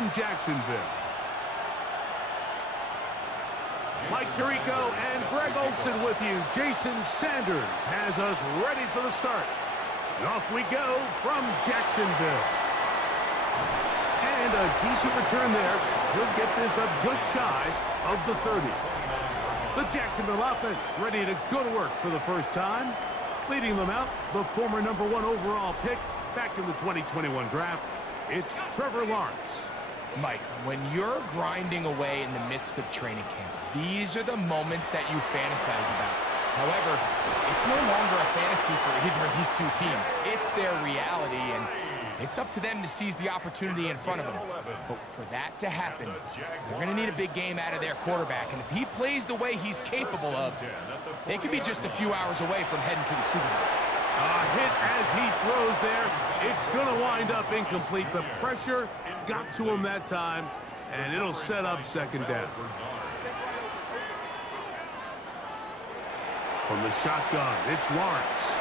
in Jacksonville. Mike Tirico and Greg Olson with you. Jason Sanders has us ready for the start. And off we go from Jacksonville. And a decent return there. He'll get this up just shy of the 30. The Jacksonville offense ready to go to work for the first time. Leading them out, the former #1 overall pick back in the 2021 draft. It's Trevor Lawrence. Mike, when you're grinding away in the midst of training camp, these are the moments that you fantasize about. However, it's no longer a fantasy for either of these two teams. It's their reality, and it's up to them to seize the opportunity in front of them. But for that to happen, they're going to need a big game out of their quarterback. And if he plays the way he's capable of, they could be just a few hours away from heading to the Super Bowl. A hit as he throws there. It's going to wind up incomplete. The pressure got to him that time, and it'll set up second down. From the shotgun, it's Lawrence.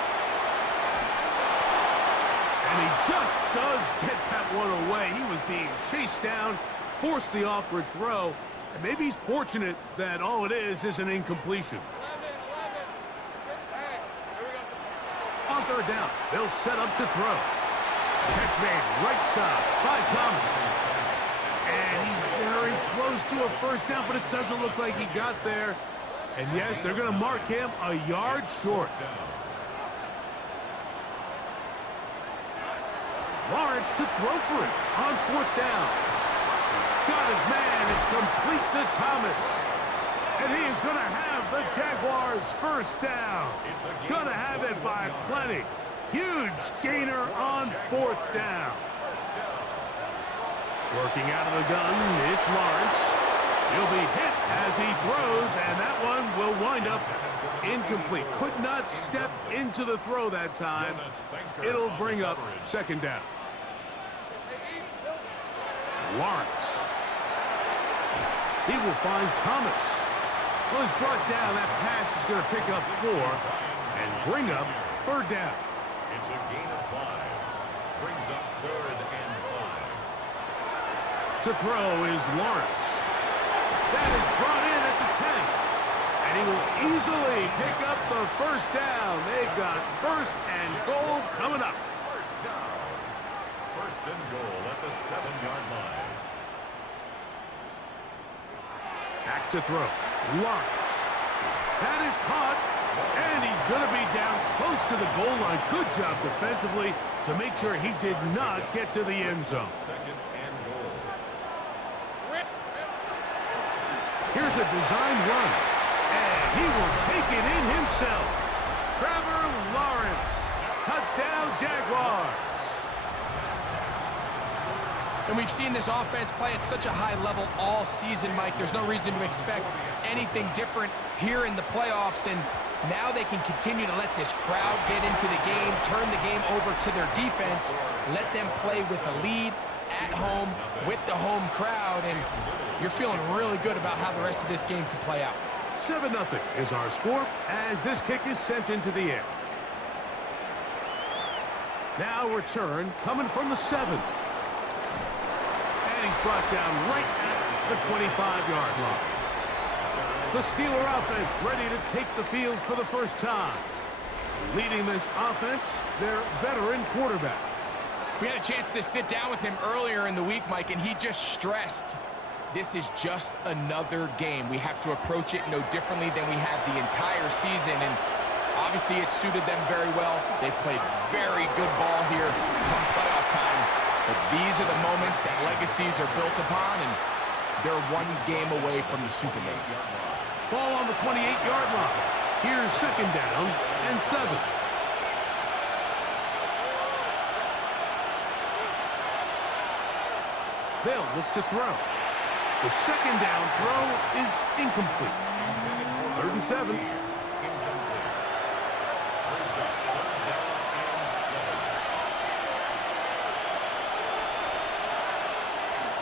And he just does get that one away. He was being chased down, forced the awkward throw, and maybe he's fortunate that all it is an incompletion. On third down, they'll set up to throw. Catch made right side by Thomas. And he's very close to a first down, but it doesn't look like he got there. And yes, they're going to mark him a yard short. Lawrence to throw for it on fourth down. He's got his man. It's complete to Thomas. And he is going to have the Jaguars first down. Going to have it by plenty. Huge gainer on fourth down. Working out of the gun, it's Lawrence. He'll be hit as he throws, and that one will wind up incomplete. Could not step into the throw that time. It'll bring up second down. Lawrence. He will find Thomas. Well, he's brought down. That pass is going to pick up 4 and bring up third down. It's a gain of 5. Brings up third and 5. To throw is Lawrence. That is brought in at the 10. And he will easily pick up the first down. They've got first and goal coming up. First down. First and goal at the 7-yard line. Back to throw. Lawrence. That is caught. And he's going to be down close to the goal line. Good job defensively to make sure he did not get to the end zone. Second and goal. Here's a design run. And he will take it in himself. Trevor Lawrence. Touchdown, Jaguars. And we've seen this offense play at such a high level all season, Mike. There's no reason to expect anything different here in the playoffs. And now they can continue to let this crowd get into the game, turn the game over to their defense, let them play with a lead at home with the home crowd. And you're feeling really good about how the rest of this game can play out. 7-0 is our score as this kick is sent into the air. Now return coming from the 7. And he's brought down right at the 25-yard line. The Steeler offense ready to take the field for the first time. Leading this offense, their veteran quarterback. We had a chance to sit down with him earlier in the week, Mike, and he just stressed this is just another game. We have to approach it no differently than we have the entire season, and obviously it suited them very well. They've played very good ball here come playoff time, but these are the moments that legacies are built upon, and they're one game away from the Super Bowl. Ball on the 28-yard line. Here's second down and 7. They'll look to throw. The second down throw is incomplete. 3rd and 7.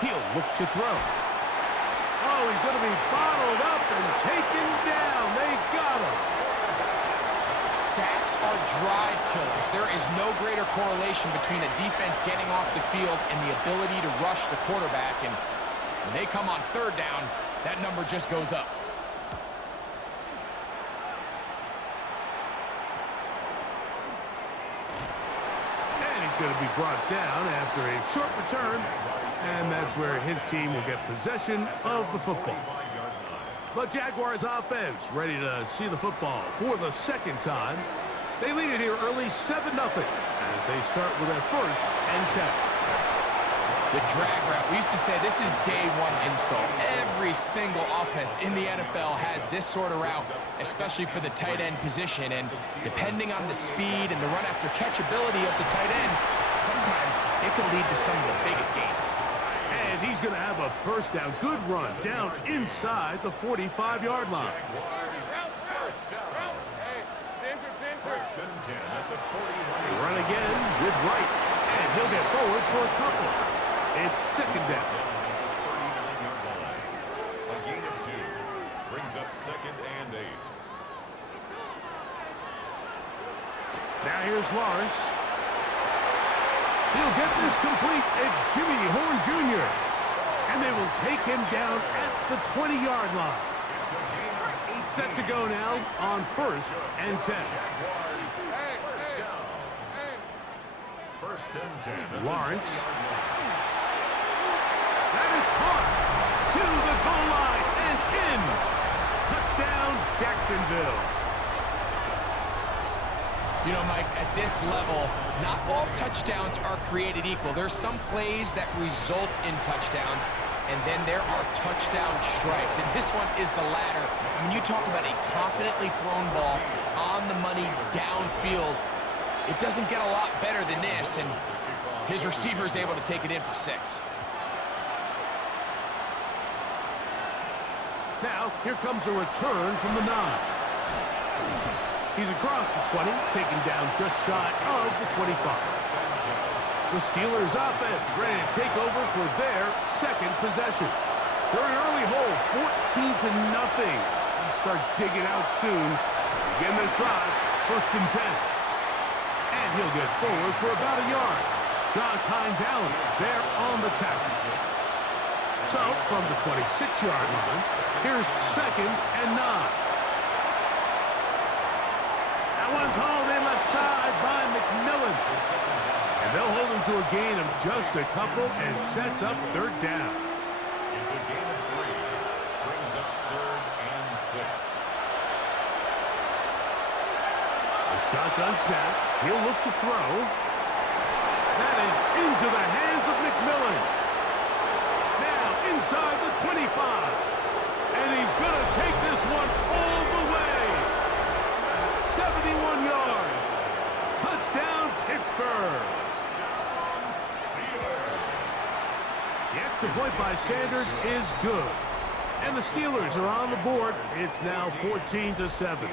He'll look to throw. Oh, he's going to be bottled up and taken down. They got him. Sacks are drive killers. There is no greater correlation between a defense getting off the field and the ability to rush the quarterback. And when they come on third down, that number just goes up. And he's going to be brought down after a short return. And that's where his team will get possession of the football. The Jaguars offense ready to see the football for the second time. They lead it here early 7-0 as they start with a 1st and 10. The drag route. We used to say this is day one install. Every single offense in the NFL has this sort of route, especially for the tight end position. And depending on the speed and the run after catch ability of the tight end, sometimes it can lead to some of the biggest gains. And he's going to have a 1st down. Good run down inside the 45-yard line. First and 10 at the 41. Run again with Wright. And he'll get forward for a couple. It's 2nd down. A gain of 2 brings up 2nd and 8. Now here's Lawrence. He'll get this complete. It's Jimmy Horn Jr. And they will take him down at the 20-yard line. Set to go now on 1st and 10. First and 10. Lawrence. That is caught to the goal line and in. Touchdown, Jacksonville. You know, Mike, at this level, not all touchdowns are created equal. There's some plays that result in touchdowns, and then there are touchdown strikes. And this one is the latter. When you talk about a confidently thrown ball on the money downfield, it doesn't get a lot better than this, and his receiver is able to take it in for 6. Now, here comes a return from the 9. He's across the 20, taken down just shy of the 25. The Steelers offense ready to take over for their 2nd possession. They're in early hole, 14-0. They start digging out soon. Begin this drive, 1st and 10. And he'll get forward for about a yard. Josh Hines-Allen there on the tackle. So, from the 26-yard line, here's 2nd and 9. That one's hauled in left side by McMillan. And they'll hold him to a gain of just a couple and sets up 3rd down. It's a gain of 3. Brings up 3rd and 6. A shotgun snap. He'll look to throw. That is into the hands of McMillan. Now inside the 25. And he's going to take this one all the way. 71 yards. Touchdown, Pittsburgh. The extra point by Sanders is good. And the Steelers are on the board. It's now 14-7.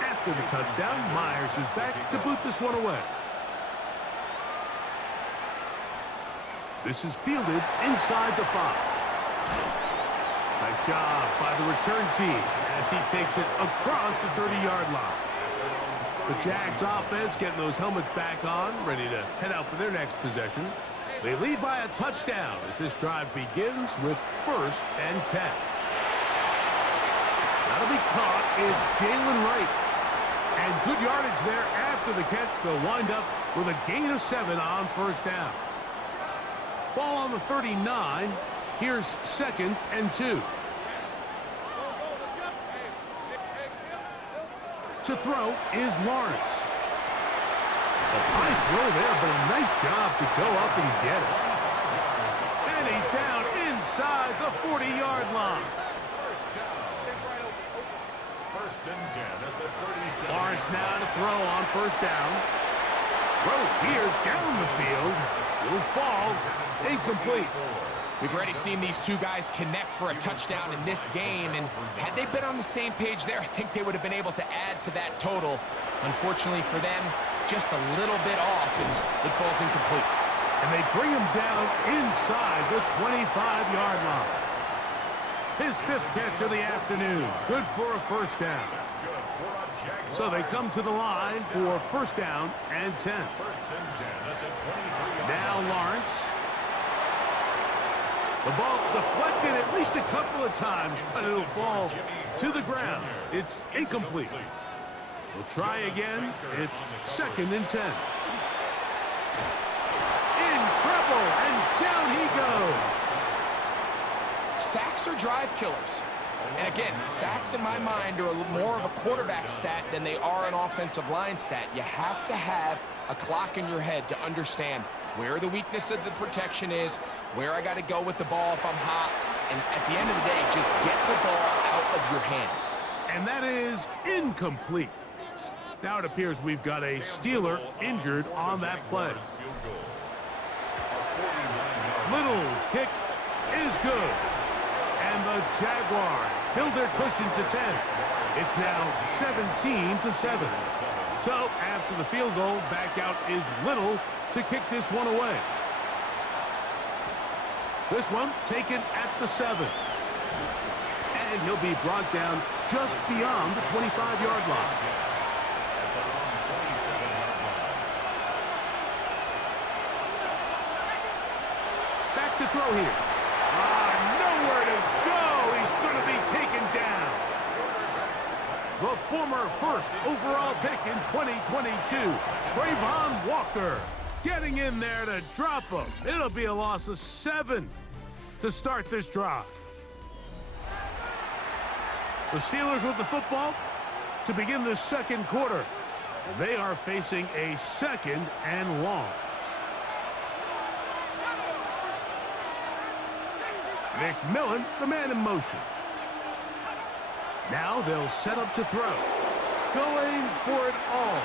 After the touchdown, Myers is back to boot this one away. This is fielded inside the 5. Nice job by the return team as he takes it across the 30-yard line. The Jags offense getting those helmets back on, ready to head out for their next possession. They lead by a touchdown as this drive begins with 1st and 10. That'll be caught. It's Jalen Wright. And good yardage there after the catch. They'll wind up with a gain of 7 on 1st down. Ball on the 39. Here's 2nd and 2. To throw is Lawrence. A high throw there, but a nice job to go up and get it. And he's down inside the 40-yard line. First and 10 at the 37. Lawrence now to throw on 1st down. Throw here down the field. Will fall. Incomplete. We've already seen these two guys connect for a touchdown in this game, and had they been on the same page there, I think they would have been able to add to that total. Unfortunately for them, just a little bit off, and it falls incomplete. And they bring him down inside the 25-yard line. His 5th catch of the afternoon. Good for a 1st down. So they come to the line for first down and 10. First and 10 at the 23-yard Now line. Lawrence. The ball deflected at least a couple of times, but it'll fall to the ground. It's incomplete. We'll try again. It's second and 10. In trouble, and down he goes. Sacks are drive killers. And again, sacks in my mind are more of a quarterback stat than they are an offensive line stat. You have to have a clock in your head to understand where the weakness of the protection is, where I got to go with the ball if I'm hot, and at the end of the day, just get the ball out of your hand. And that is incomplete. Now it appears we've got a Steeler injured on that play. Little's kick is good. And the Jaguars build their cushion to 10. It's now 17-7. So after the field goal, back out is Little to kick this one away. This one taken at the 7. And he'll be brought down just beyond the 25-yard line. Back to throw here. Nowhere to go. He's going to be taken down. The former first overall pick in 2022, Trayvon Walker, getting in there to drop him. It'll be a loss of 7 to start this drive. The Steelers with the football to begin the second quarter. And they are facing a second and long. McMillan, the man in motion. Now they'll set up to throw. Going for it all.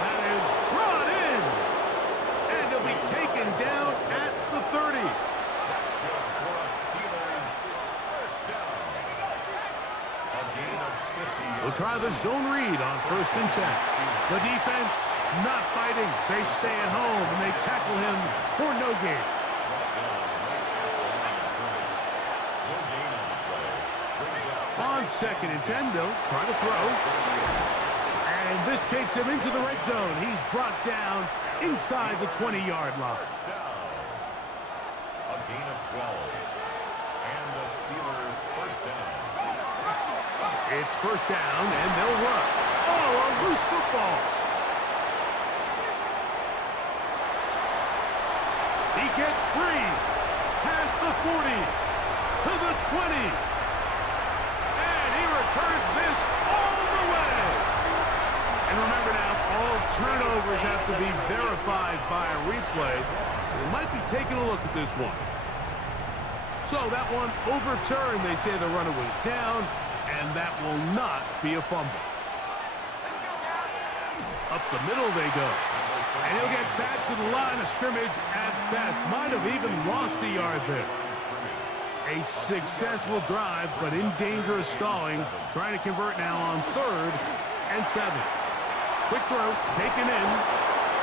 That is brought in. And he'll be taken down at the 30. That's good for a Steelers first down. A gain of 50. We'll try the zone read on first and 10. The defense not fighting. They stay at home and they tackle him for no gain. On second and 10, they'll try to throw. And this takes him into the red zone. He's brought down inside the 20-yard line. First down. A gain of 12. And the Steeler first down. It's first down, and they'll run. Oh, a loose football. He gets free. Past the 40. To the 20. Turns this all the way. And remember now, all turnovers have to be verified by a replay. So they might be taking a look at this one. So that one overturned. They say the runner was down, and that will not be a fumble. Up the middle they go. And he'll get back to the line of scrimmage at best. Might have even lost a yard there. A successful drive, but in danger of stalling. Trying to convert now on third and 7. Quick throw, taken in.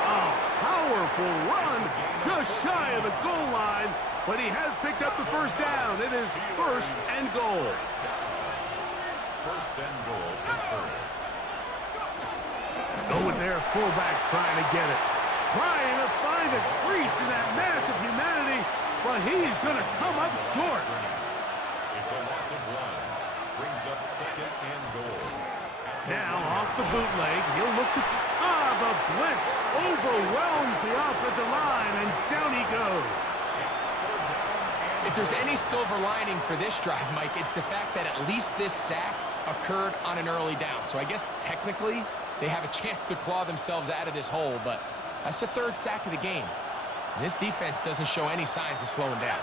A powerful run, just shy of the goal line, but he has picked up the first down. It is first and goal. First and goal, Pittsburgh. Go with their fullback trying to get it. Trying to find a crease in that mass of humanity, but he's going to come up short. It's a loss of 1. Brings up second and goal. Now off the bootleg, he'll look to... the blitz overwhelms the offensive line, and down he goes. If there's any silver lining for this drive, Mike, it's the fact that at least this sack occurred on an early down. So I guess technically they have a chance to claw themselves out of this hole, but that's the 3rd sack of the game. And this defense doesn't show any signs of slowing down.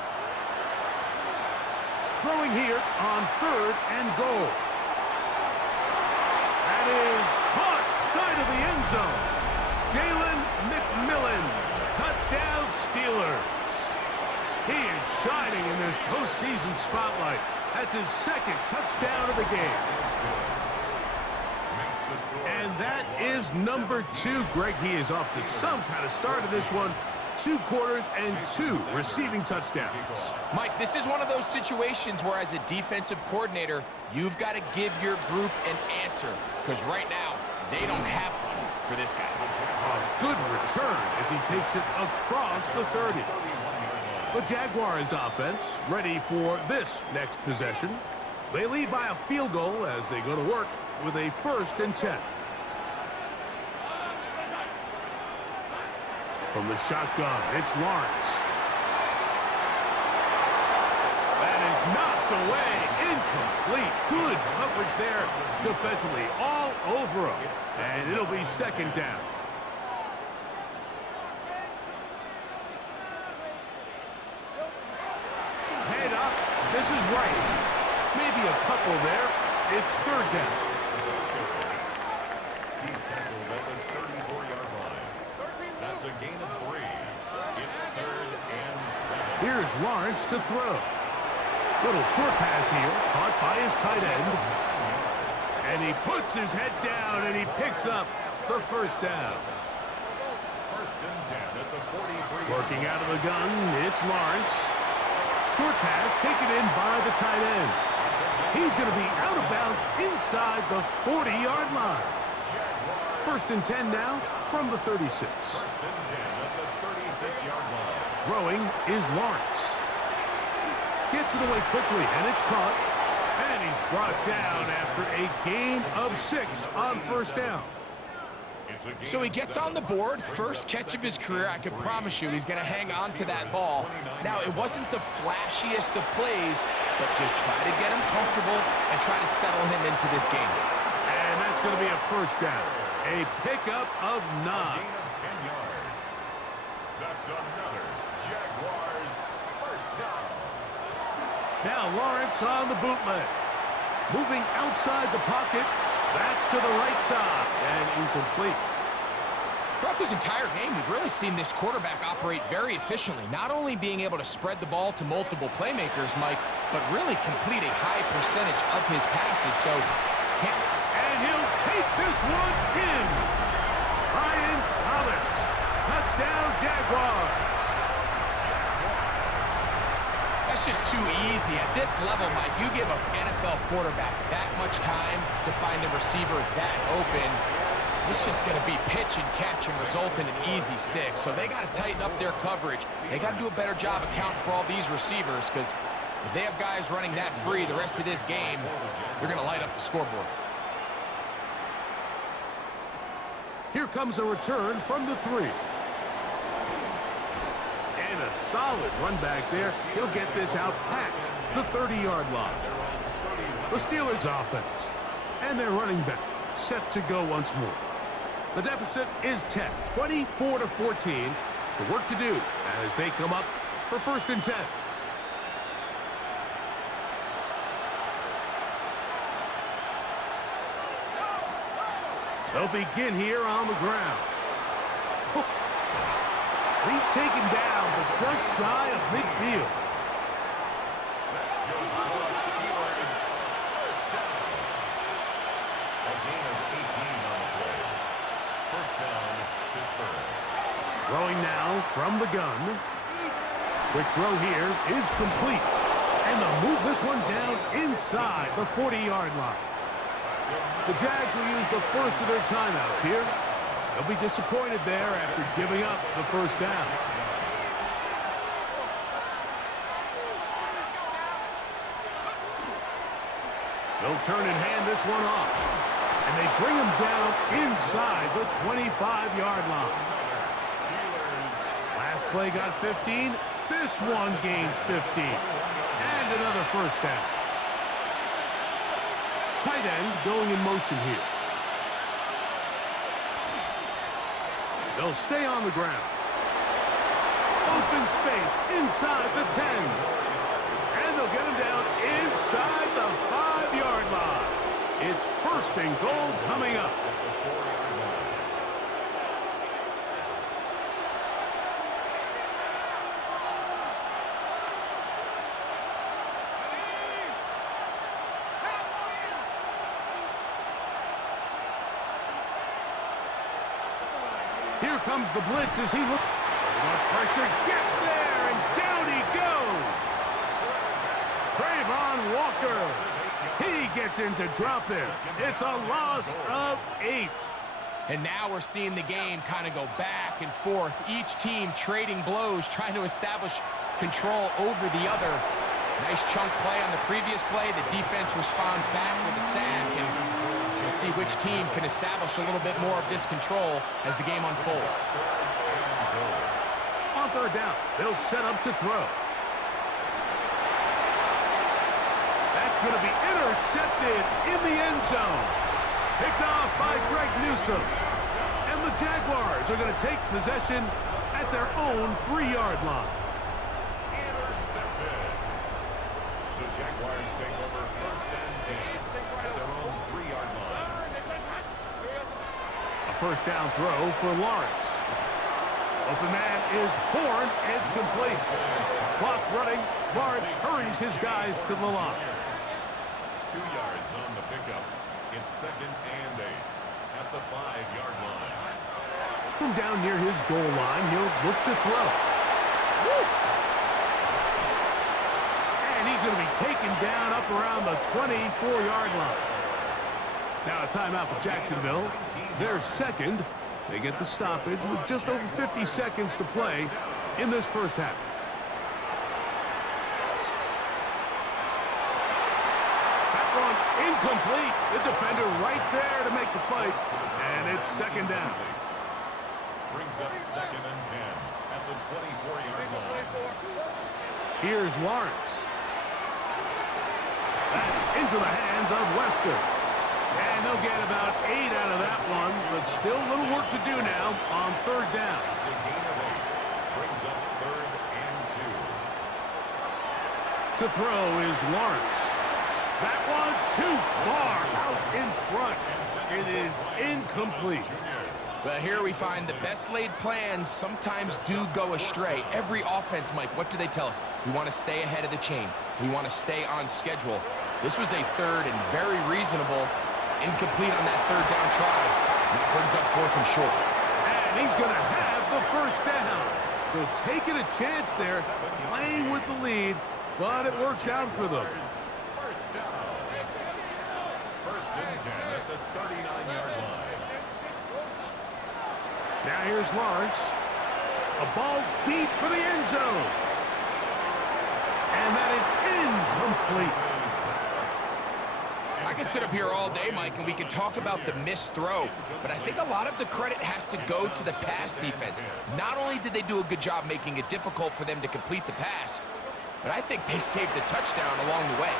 Throwing here on 3rd and goal. That is caught side of the end zone. Jalen McMillan, touchdown Steelers. He is shining in this postseason spotlight. That's his 2nd touchdown of the game. And that is number 2. Greg, he is off to some kind of start of this one. 2 quarters and 2 receiving touchdowns. Mike, this is one of those situations where as a defensive coordinator, you've got to give your group an answer, because right now, they don't have one for this guy. A good return as he takes it across the 30. The Jaguars offense ready for this next possession. They lead by a field goal as they go to work with a 1st and 10. From the shotgun, it's Lawrence. That is knocked away, incomplete. Good coverage there defensively, all over him. And it'll be 2nd down. Head up, this is right. Maybe a couple there. It's 3rd down. He's tackled at the 34-yard line. That's a gain of 3. It's 3rd and 7. Here's Lawrence to throw. Little short pass here, caught by his tight end. And he puts his head down and he picks up the 1st down. 1st and 10 at the 43. Working out of the gun, it's Lawrence. Short pass taken in by the tight end. He's going to be out of bounds inside the 40-yard line. 1st and 10 now from the 36. 1st and 10 at the 36-yard line. Throwing is Lawrence. Gets it away quickly, and it's caught. And he's brought down after a gain of 6 on 1st down. So he gets on the board, first catch of his career. I can promise you he's going to hang on to that ball. Now, it wasn't the flashiest of plays, but just try to get him comfortable and try to settle him into this game. And that's going to be a 1st down. A pickup of 9. Gain of 10 yards. That's another Jaguars 1st down. Now Lawrence on the bootleg. Moving outside the pocket. That's to the right side and incomplete. Throughout this entire game, we've really seen this quarterback operate very efficiently, not only being able to spread the ball to multiple playmakers, Mike, but really complete a high percentage of his passes. So, and he'll take this one in. Ryan Thomas. Touchdown, Jaguars. That's just too easy. At this level, Mike, you give an NFL quarterback that much time to find a receiver that open, it's just going to be pitch and catch and result in an easy 6. So they got to tighten up their coverage. They got to do a better job accounting for all these receivers, because if they have guys running that free the rest of this game, they're going to light up the scoreboard. Here comes a return from the 3. And a solid run back there. He'll get this out past the 30-yard line. The Steelers offense. And their running back set to go once more. The deficit is 10, 24-14. So work to do as they come up for 1st and 10. They'll begin here on the ground. He's taken down, but just shy of midfield. Let's go for the Steelers 1st down. A gain of 18 on the play. 1st down, Pittsburgh. Throwing now from the gun. Quick throw here is complete. And they'll move this one down inside the 40-yard line. The Jags will use the first of their timeouts here. They'll be disappointed there after giving up the 1st down. They'll turn and hand this one off. And they bring him down inside the 25-yard line. Last play got 15. This one gains 15. And another 1st down. Tight end going in motion here. They'll stay on the ground. Open space inside the 10. And they'll get him down inside the 5-yard line. It's 1st and goal coming up. Here comes the blitz as he looks. The pressure gets there, and down he goes. Trayvon Walker. He gets in to drop him. It's a loss of 8. And now we're seeing the game kind of go back and forth. Each team trading blows, trying to establish control over the other. Nice chunk play on the previous play. The defense responds back with a sack, and we'll see which team can establish a little bit more of this control as the game unfolds. On third down, they'll set up to throw. That's going to be intercepted in the end zone. Picked off by Greg Newsome. And the Jaguars are going to take possession at their own 3-yard line. Intercepted. The Jaguars take over first and 10 at their own 3-yard line. A first down throw for Lawrence. Open man is Horn. It's complete. Clock running. Lawrence hurries his guys to the line. 2 yards on the pickup. It's second and 8 at the 5-yard line. From down near his goal line, he'll look to throw. Woo! And he's going to be taken down up around the 24-yard line. Now a timeout for Jacksonville. They're second. They get the stoppage with just over 50 seconds to play in this first half. Incomplete. The defender right there to make the play. And it's second down. Brings up second and 10 at the 24-yard line. Here's Lawrence. That's into the hands of Wester. And they'll get about 8 out of that one, but still a little work to do now on third down. It's a gain of 8. Brings up third and 2. To throw is Lawrence. That one too far out in front. It is incomplete. But here we find the best laid plans sometimes do go astray. Every offense, Mike, what do they tell us? We want to stay ahead of the chains. We want to stay on schedule. This was a third and very reasonable. Incomplete on that third down try. That brings up fourth and short. And he's going to have the first down. So taking a chance there, playing with the lead, but it works out for them. First and 10 at the 39-yard line. Now here's Lawrence. A ball deep for the end zone. And that is incomplete. I can sit up here all day, Mike, and we can talk about the missed throw, but I think a lot of the credit has to go to the pass defense. Not only did they do a good job making it difficult for them to complete the pass, but I think they saved a touchdown along the way.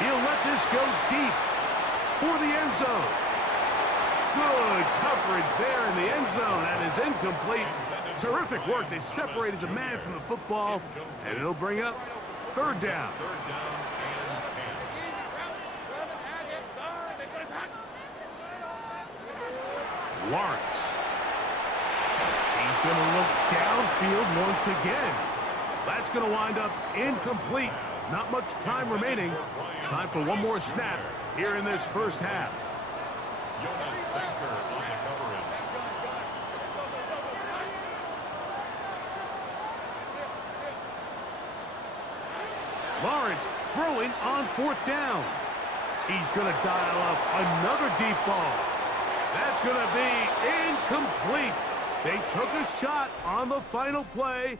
He'll let this go deep for the end zone. Good coverage there in the end zone. That is incomplete. Terrific work. They separated the man from the football, and it'll bring up third down. Third down and 10. Lawrence. He's going to look downfield once again. That's going to wind up incomplete. Not much time remaining. Time for one more snap here in this first half. Jonas Sanker on the coverage. Lawrence throwing on fourth down. He's going to dial up another deep ball. That's going to be incomplete. They took a shot on the final play.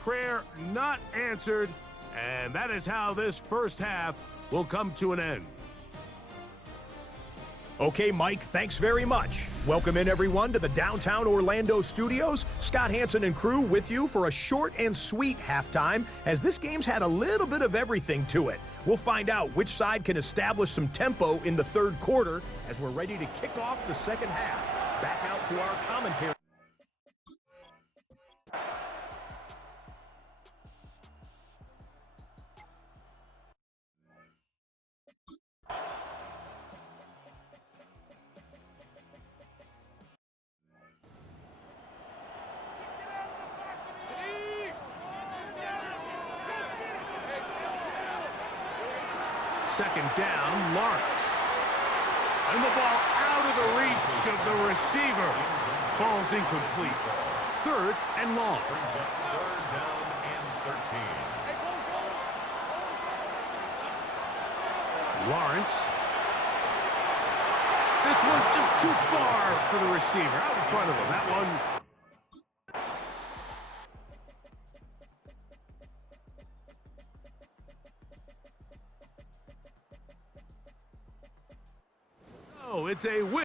Prayer not answered. And that is how this first half will come to an end. Okay, Mike, thanks very much. Welcome in, everyone, to the downtown Orlando studios. Scott Hansen and crew with you for a short and sweet halftime, as this game's had a little bit of everything to it. We'll find out which side can establish some tempo in the third quarter as we're ready to kick off the second half. Back out to our commentary. Second down, Lawrence. And the ball out of the reach of the receiver. Falls incomplete. 3rd and long. Brings up 3rd down and 13. Lawrence. This one just too far for the receiver. Out in front of him. That one. Oh, it's a win.